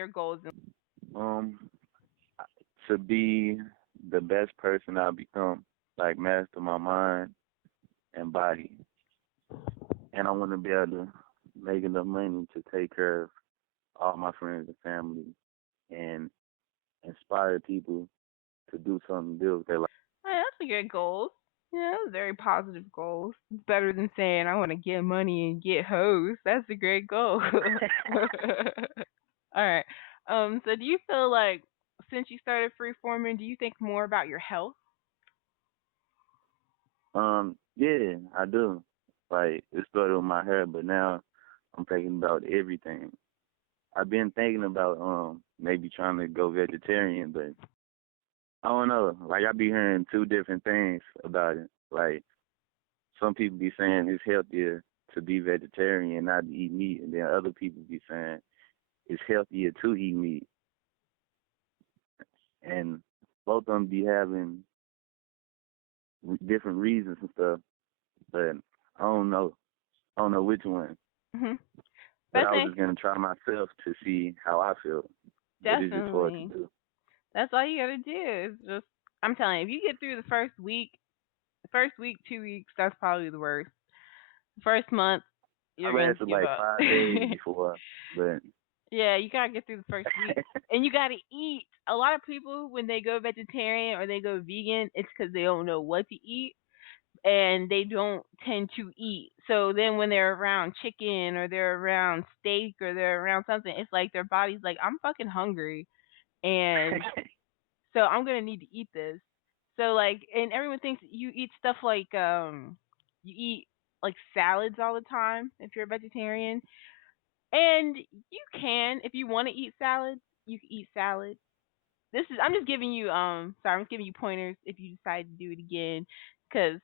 your goals? Um, to be the best person I've become, like master my mind and body, and I want to be able to make enough money to take care of all my friends and family and inspire people to do something good with their life. Hey, that's a good goal. Yeah, that's very positive goals. It's better than saying I want to get money and get hoes. That's a great goal. All right. So do you feel like since you started freeforming, do you think more about your health? Yeah, I do. Like it started with my hair, but now I'm thinking about everything. I've been thinking about maybe trying to go vegetarian, but I don't know. Like I be hearing two different things about it. Like some people be saying it's healthier to be vegetarian, not to eat meat, and then other people be saying it's healthier to eat meat, and both of them be having different reasons and stuff. But I don't know. I don't know which one. Hmm. But But I I was think just gonna try myself to see how I feel. But it's just hard to definitely do. that's all you gotta do. Is just I'm telling you, if you get through the first week, 2 weeks, that's probably the worst. First month, I you're going to lasted give like up. 5 days before, but Yeah, you gotta get through the first week, and you gotta eat. A lot of people when they go vegetarian or they go vegan, it's because they don't know what to eat and they don't tend to eat. So then when they're around chicken or they're around steak or they're around something, it's like their body's like, I'm fucking hungry, and so I'm gonna need to eat this. So like, and everyone thinks you eat stuff like you eat like salads all the time if you're a vegetarian. And you can, if you want to eat salad, you can eat salad. This is I'm just giving you sorry, I'm just giving you pointers if you decide to do it again, because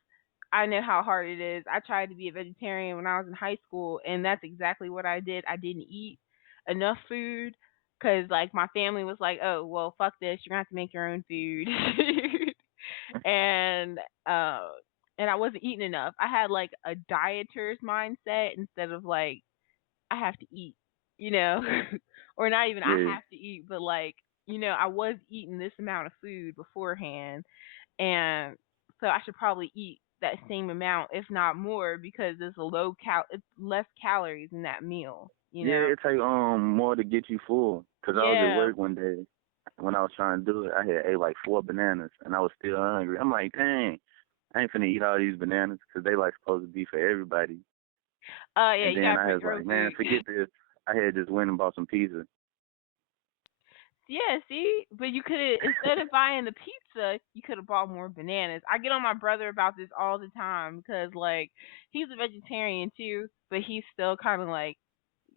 I know how hard it is. I tried to be a vegetarian when I was in high school, and that's exactly what I did. I didn't eat enough food because like my family was like, oh well, fuck this, you're gonna have to make your own food, and uh and I wasn't eating enough. I had like a dieter's mindset instead of like I have to eat, you know, or not even I yeah, have to eat, but like, I was eating this amount of food beforehand, and so I should probably eat that same amount, if not more, because it's less calories in that meal, you yeah, know. it take more to get you full. Cause I was at Yeah. work one day when I was trying to do it. I had ate like 4 bananas and I was still hungry. I'm like, dang, I ain't finna eat all these bananas 'cause they like supposed to be for everybody. Yeah, And you then gotta I pick was your own like, man, food. forget this. I had just went and bought some pizza. Yeah, see, but you could have instead of buying the pizza, you could have bought more bananas. I get on my brother about this all the time because like he's a vegetarian too, but he's still kind of like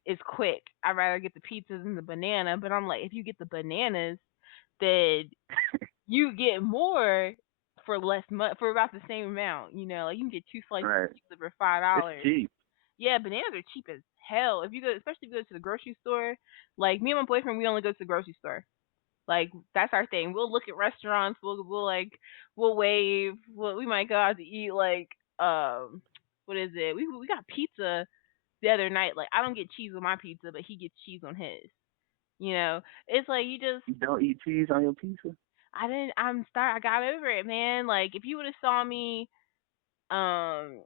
it's quick. I'd rather get the pizzas than the banana, but I'm like if you get the bananas, then you get more for less money for about the same amount. Like you can get two slices of Right. pizza for five It's dollars. cheap. Yeah, bananas are cheap as hell. If you go, especially if you go to the grocery store. Like me and my boyfriend, we only go to the grocery store. Like that's our thing. We'll look at restaurants. We'll wave. We might go out to eat. Like what is it? We got pizza the other night. Like I don't get cheese on my pizza, but he gets cheese on his. It's like you just You don't eat cheese on your pizza? I didn't. I got over it, man. Like if you would have saw me um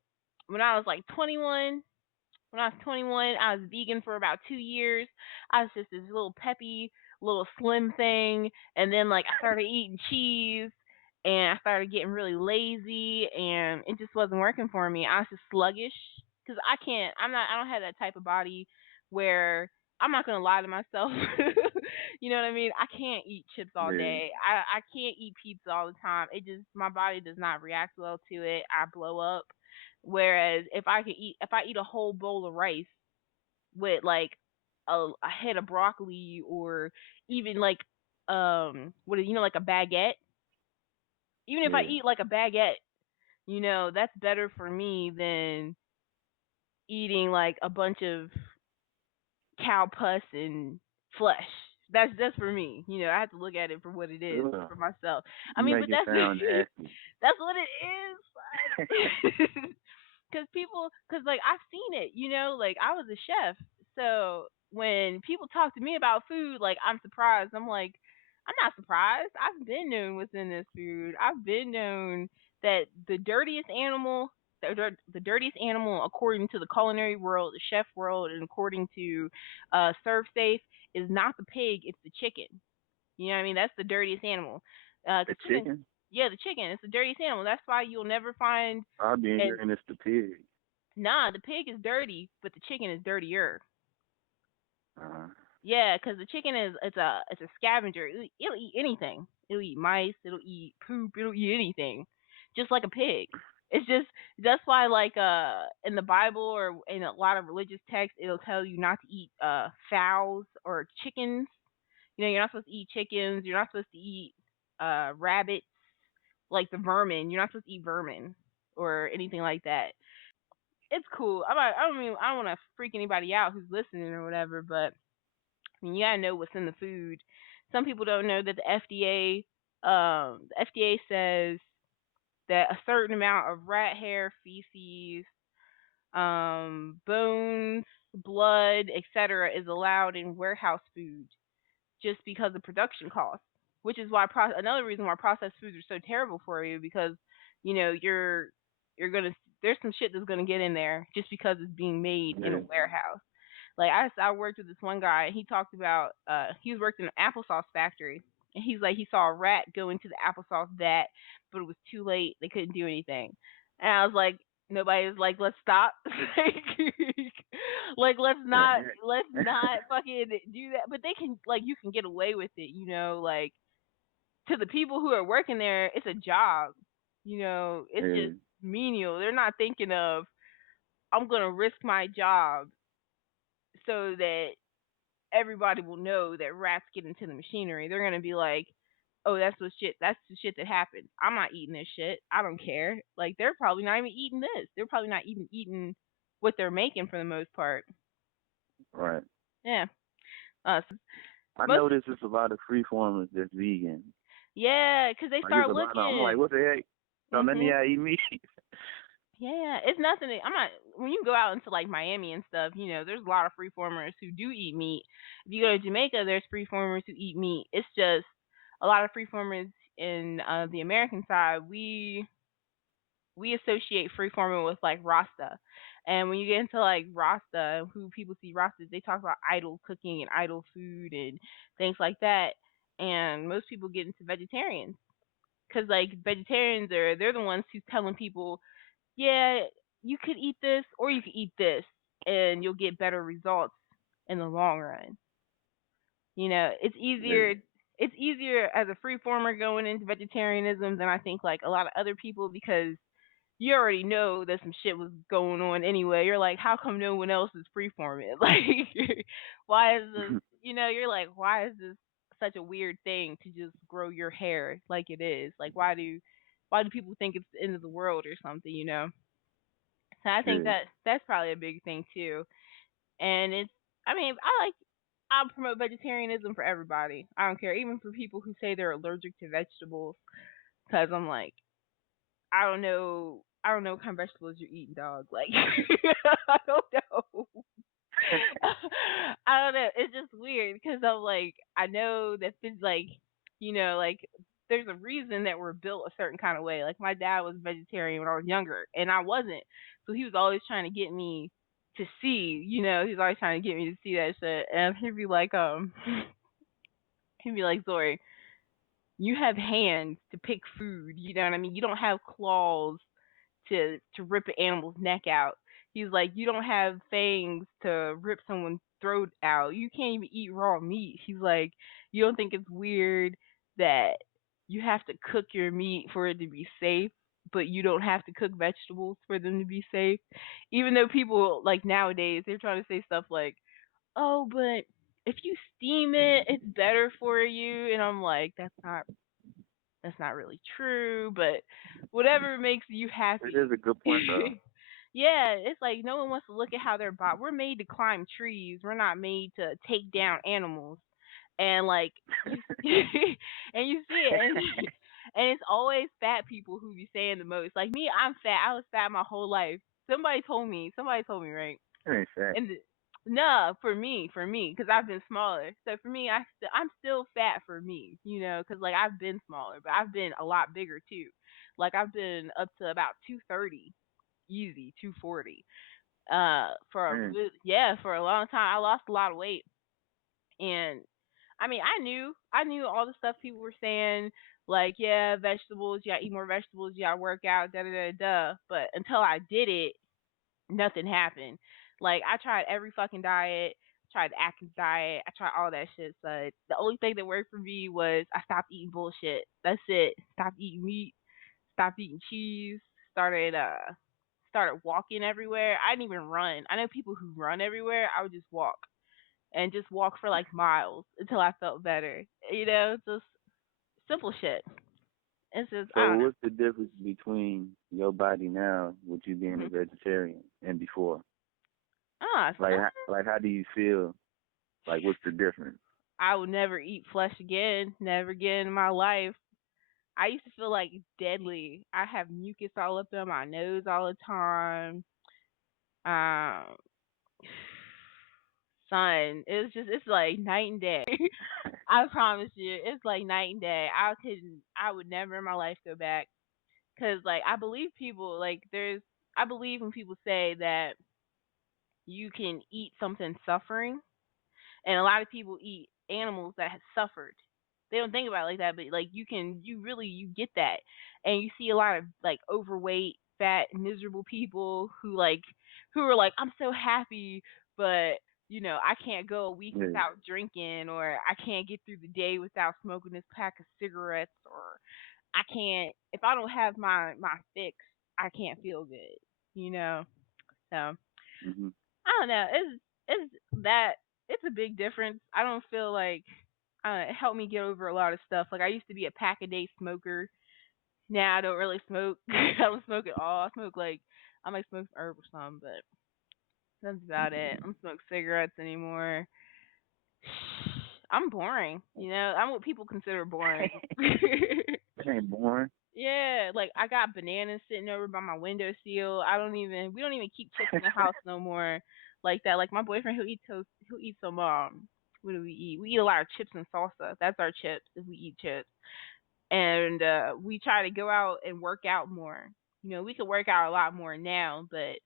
when I was like 21. When I was 21, I was vegan for about 2 years. I was just this little peppy, little slim thing. And then, like, I started eating cheese and I started getting really lazy and it just wasn't working for me. I was just sluggish because I don't have that type of body where I'm not going to lie to myself. You know what I mean? I can't eat chips all Yeah. day. I can't eat pizza all the time. My body does not react well to it. I blow up. Whereas if I eat a whole bowl of rice with like a head of broccoli or even like like a baguette, even if I Yeah. eat like a baguette, that's better for me than eating like a bunch of cow pus and flesh. That's for me. I have to look at it for what it is Ugh. for myself. I You mean, make but it sound nasty. that's what it is. Like, cause like I've seen it. Like I was a chef, so when people talk to me about food, like I'm surprised. I'm like, I'm not surprised. I've been known what's in this food. I've been known that the dirtiest animal, the dirtiest animal, according to the culinary world, the chef world, and according to Serve Safe, is not the pig. It's the chicken. You know what I mean? That's the dirtiest animal. The 'Cause chicken, chicken? yeah, the chicken. It's the dirtiest animal. That's why you'll never find. I've been And hearing it's the pig. nah, the pig is dirty, but the chicken is dirtier. Uh, Yeah, 'cause the chicken is it's a scavenger. It'll eat anything. It'll eat mice. It'll eat poop. It'll eat anything, just like a pig. It's just that's why like in the Bible or in a lot of religious texts it'll tell you not to eat fowls or chickens. You know, you're not supposed to eat chickens. You're not supposed to eat rabbits, like the vermin. You're not supposed to eat vermin or anything like that. It's cool. I don't mean I don't want to freak anybody out who's listening or whatever, but I mean, you gotta know what's in the food. Some people don't know that the FDA says that a certain amount of rat hair, feces, bones, blood, etc., is allowed in warehouse food just because of production costs. Which is why another reason why processed foods are so terrible for you because you know you're gonna there's some shit that's gonna get in there just because it's being made in a yeah. warehouse. Like I worked with this one guy and he talked about he was working in an applesauce factory and he's like he saw a rat go into the applesauce vat but it was too late, they couldn't do anything. And I was like nobody was like let's stop. Like let's not fucking do that. But they can like you can get away with it, you know, like to the people who are working there, it's a job. You know, it's yeah. just menial. They're not thinking of I'm gonna risk my job so that everybody will know that rats get into the machinery. They're gonna be like, "Oh, that's the shit that happened. I'm not eating this shit. I don't care." Like they're probably not even eating this. They're probably not even eating what they're making for the most part. Right. Yeah. So I most noticed it's a lot of freeformers that's vegan. yeah, 'cause they Like it's start a lot of. I'm looking. like, what the heck? Don't let me Mhm. eat meat. Yeah, it's nothing. I'm not when you go out into like Miami and stuff. You know, there's a lot of freeformers who do eat meat. If you go to Jamaica, there's freeformers who eat meat. It's just a lot of freeformers in the American side. We associate freeforming with like Rasta, and when you get into like Rasta, who people see Rasta, they talk about idle cooking and idle food and things like that. And most people get into vegetarians because like vegetarians they're the ones who's telling people yeah, you could eat this or you could eat this and you'll get better results in the long run. You know, yeah. it's easier as a free former going into vegetarianism than I think like a lot of other people because you already know that some shit was going on anyway. You're like, how come no one else is freeforming? Like, why is this? You know, you're like, why is this such a weird thing to just grow your hair like it is? Like, why do people think it's the end of the world or something? You know. So I think Yeah. that that's probably a big thing too. And it's, I mean, I promote vegetarianism for everybody. I don't care, even for people who say they're allergic to vegetables, because I'm like, I don't know what kind of vegetables you're eating, dog. Like, I don't know. I don't know. It's just weird because I'm like, I know that it's like, you know, like there's a reason that we're built a certain kind of way. Like my dad was vegetarian when I was younger, and I wasn't. So he was always trying to get me to see, you know, he's always trying to get me to see that shit. And he'd be like, he'd be like, Zori, you have hands to pick food. You know what I mean? You don't have claws to rip an animal's neck out. He's like, you don't have fangs to rip someone's throat out. You can't even eat raw meat. He's like, you don't think it's weird that you have to cook your meat for it to be safe, but you don't have to cook vegetables for them to be safe. Even though people like nowadays they're trying to say stuff like, oh, but if you steam it, it's better for you. And I'm like, that's not really true, but whatever makes you It is happy. a good point though. Yeah, it's like no one wants to look at how they're bought. We're made to climb trees. We're not made to take down animals. And like you and you see it and it's always fat people who be saying the most. Like me, I'm fat. I was fat my whole life. Somebody told me, right? It ain't fat. And No, for me, because I've been smaller. So for me, I'm still fat for me, because like I've been smaller, but I've been a lot bigger too. Like I've been up to about 230, easy 240. Mm. Yeah, for a long time, I lost a lot of weight, and I mean, I knew all the stuff people were saying, like yeah, vegetables, you gotta eat more vegetables, you gotta work out, da da da da. But until I did it, nothing happened. Like I tried every fucking diet, tried the Atkins diet, I tried all that shit. So the only thing that worked for me was I stopped eating bullshit. That's it. Stopped eating meat, stopped eating cheese, started started walking everywhere. I didn't even run. I know people who run everywhere. I would just walk and just walk for like miles until I felt better. Just simple shit. It's just I So don't what's the difference between your body now with you being know. a vegetarian and before? Ah, Like how do you feel? Like what's the difference? I would never eat flesh again. Never again in my life. I used to feel like deadly. I have mucus all up in my nose all the time. Um, son, it's like night and day. I promise you, it's like night and day. I would never in my life go back. Cause like I believe people like I believe when people say that you can eat something suffering, and a lot of people eat animals that have suffered. They don't think about it like that, but like you get that, and you see a lot of like overweight, fat, miserable people who are like, I'm so happy, but I can't go a week Yeah. without drinking, or I can't get through the day without smoking this pack of cigarettes, or I can't if I don't have my fix, I can't feel good, you know. So Mhm. I don't know. It's that it's a big difference. I don't feel like it helped me get over a lot of stuff. Like I used to be a pack a day smoker. Now I don't really smoke. I don't smoke at all. I might smoke some herb or something, but that's about it. I don't smoke cigarettes anymore. I'm boring. I'm what people consider boring. That ain't boring. Yeah, like I got bananas sitting over by my windowsill. We don't even keep chips in the house no more like that. Like my boyfriend, he'll eat some what do we eat? We eat a lot of chips and salsa. That's our chips if we eat chips. And we try to go out and work out more. We could work out a lot more now, but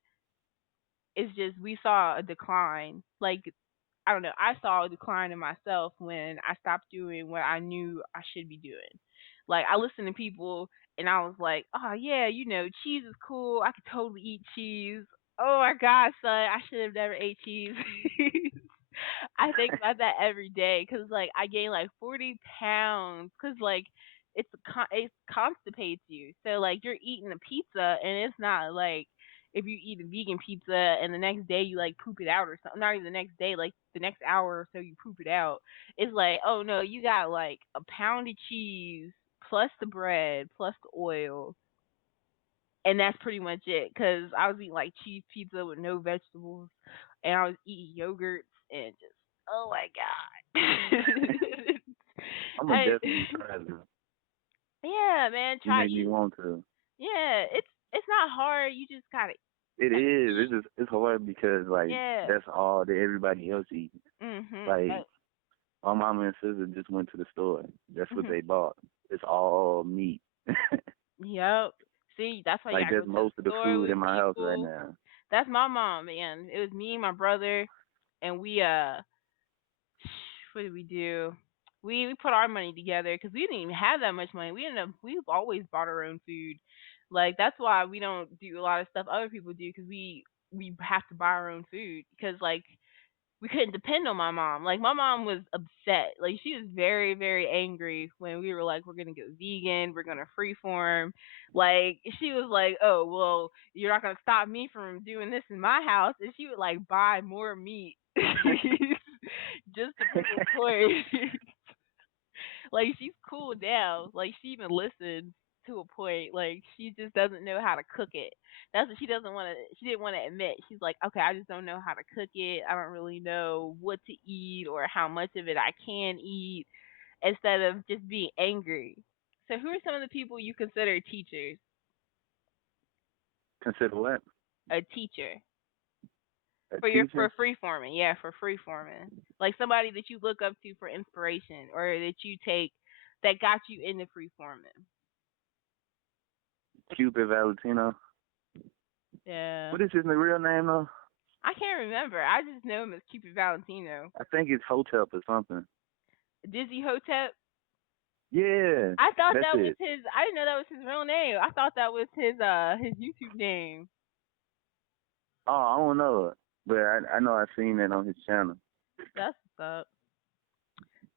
it's just we saw a decline. Like I don't know, I saw a decline in myself when I stopped doing what I knew I should be doing. Like I listened to people and I was like, oh yeah, cheese is cool. I could totally eat cheese. Oh my god, son, I should have never ate cheese. I think about that every day because like I gained like 40 pounds because like it constipates you. So like you're eating a pizza and it's not like if you eat a vegan pizza and the next day you like poop it out or something. Not even the next day, like the next hour or so you poop it out. It's like oh no, you got like a pound of cheese plus the bread plus the oil. And that's pretty much it. Cause I was eating like cheese pizza with no vegetables, and I was eating yogurts and just oh my god. I'm gonna I, definitely try this. yeah, man, You try make me you. want to. Yeah, it's not hard. You just gotta It gotta is. It's eat. just it's hard because like Yeah. that's all that everybody else eats. Mhm. Like my mama and sister just went to the store. That's what Mhm. they bought. It's all meat. Yep. See, that's why you Like gotta go that's to the most of the store food with in my house right people. now. That's my mom, man. It was me and my brother, and we. What did we do? We put our money together because we didn't even have that much money. We've always bought our own food. Like that's why we don't do a lot of stuff other people do because we have to buy our own food because like we couldn't depend on my mom. Like my mom was upset. Like she was very very angry when we were like we're gonna go vegan, we're gonna freeform. Like she was like, oh well, you're not gonna stop me from doing this in my house, and she would like buy more meat just to prove a point. Like she's cool now. Like she even listens to a point. Like she just doesn't know how to cook it. That's what she doesn't want to. She didn't want to admit. She's like, okay, I just don't know how to cook it. I don't really know what to eat or how much of it I can eat. Instead of just being angry. So who are some of the people you consider teachers? Consider what? A teacher. A for teacher? freeforming, yeah, for freeforming. Like somebody that you look up to for inspiration, or that you take that got you into freeforming. Cupid Valentino. Yeah, What is his real name though? I can't remember. I just know him as Cupid Valentino. I think it's Hotep or something. Dizzy Hotep. Yeah, I thought that's that was it. his. I didn't know that was his real name. I thought that was his YouTube name. Oh, I don't know, but I know I've seen it on his channel. That's what's up.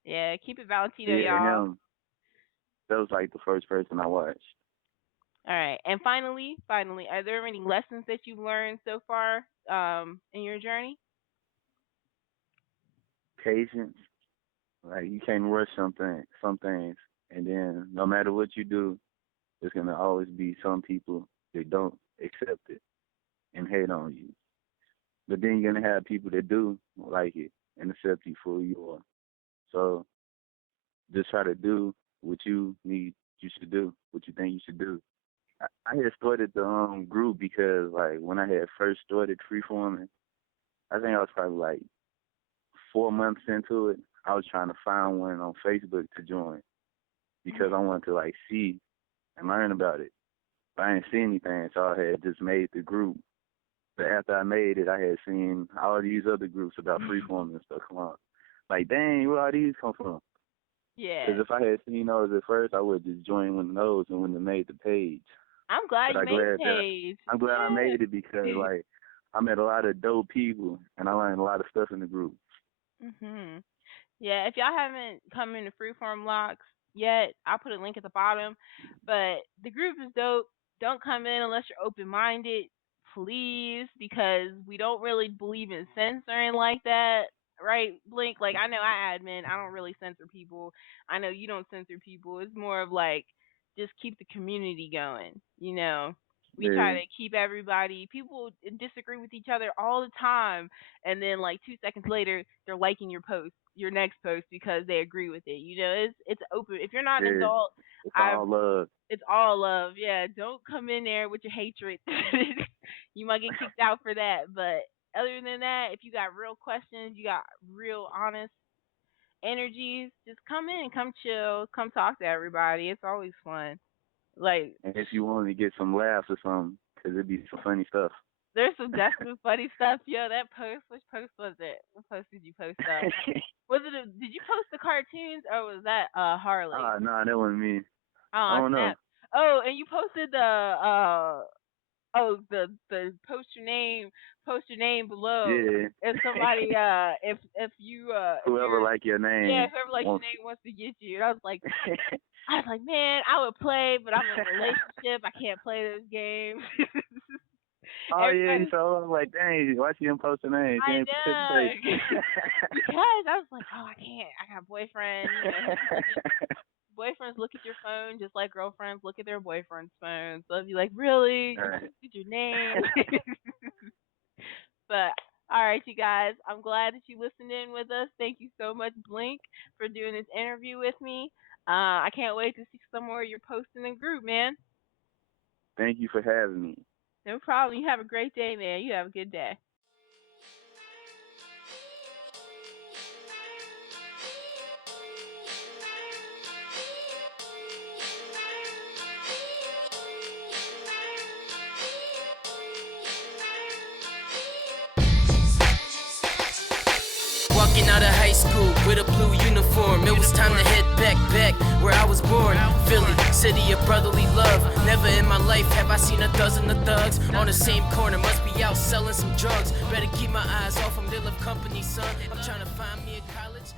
Yeah, Cupid Valentino, Yeah, and y'all. that was like the first person I watched. All right, and finally, are there any lessons that you've learned so far in your journey? Patience. Like you can't rush some things, and then no matter what you do, there's gonna always be some people that don't accept it and hate on you. But then you're gonna have people that do like it and accept you for who you are. So just try to do what you should do, what you think you should do. I had started the group because like when I had first started freeforming, I think I was probably like 4 months into it. I was trying to find one on Facebook to join because I wanted to like see and learn about it. But I didn't see anything, so I had just made the group. But after I made it, I had seen all these other groups about freeforming and stuff come on. Like, dang, where all these come from? Yeah, Because if I had seen those at first, I would just join one of those and wouldn't have made the page. I'm glad But you I made the glad that page. I'm glad I made it because Yeah. like I met a lot of dope people and I learned a lot of stuff in the group. Mhm. Yeah, if y'all haven't come into Freeform Locks yet, I'll put a link at the bottom. But the group is dope. Don't come in unless you're open minded, please, because we don't really believe in censoring like that. Right, Blink? Like I know I admin, I don't really censor people. I know you don't censor people. It's more of like just keep the community going. We try Yeah, to keep everybody people disagree with each other all the time, and then like 2 seconds later they're liking your next post because they agree with it. It's open. If you're not an yeah. adult, It's I all love. it's all love. Yeah, don't come in there with your hatred. You might get kicked out for that. But other than that, if you got real questions, you got real honest energies, just come in, come chill, come talk to everybody. It's always fun. Like And if you want to get some laughs or something, because it'd be some funny stuff. there's some definite funny stuff. Yo, that post, which post was it? What post did you post up? Was it? Did you post the cartoons or was that Harley? Ah, nah, that wasn't me. I Oh don't know. snap! Oh, and you posted the post your name below. Yeah. If somebody if you if Whoever you're like your yeah, name whoever likes your wants. name wants to get you. And I was like, man, I would play, but I'm in a relationship. I can't play those games. Oh yeah, you Everybody, saw. I'm like, dang, why she didn't post her name? She I ain't participate. know. Because I was like, oh, I can't. I got a boyfriend. Boyfriends look at your phone just like girlfriends look at their boyfriend's phone. So I'd be like, really? You Alright. posted your name? But all right, you guys. I'm glad that you listened in with us. Thank you so much, Blink, for doing this interview with me. I can't wait to see some more of your posts in the group, man. Thank you for having me. No problem. You have a great day, man. You have a good day. Walking out of high school with a blue uniform. It was time to head back where I was born. Philly, city of brotherly love. Never in my life have I seen a dozen of thugs on the same corner. Must be out selling some drugs. Better keep my eyes off them, they love company, son. I'm trying to find me a college.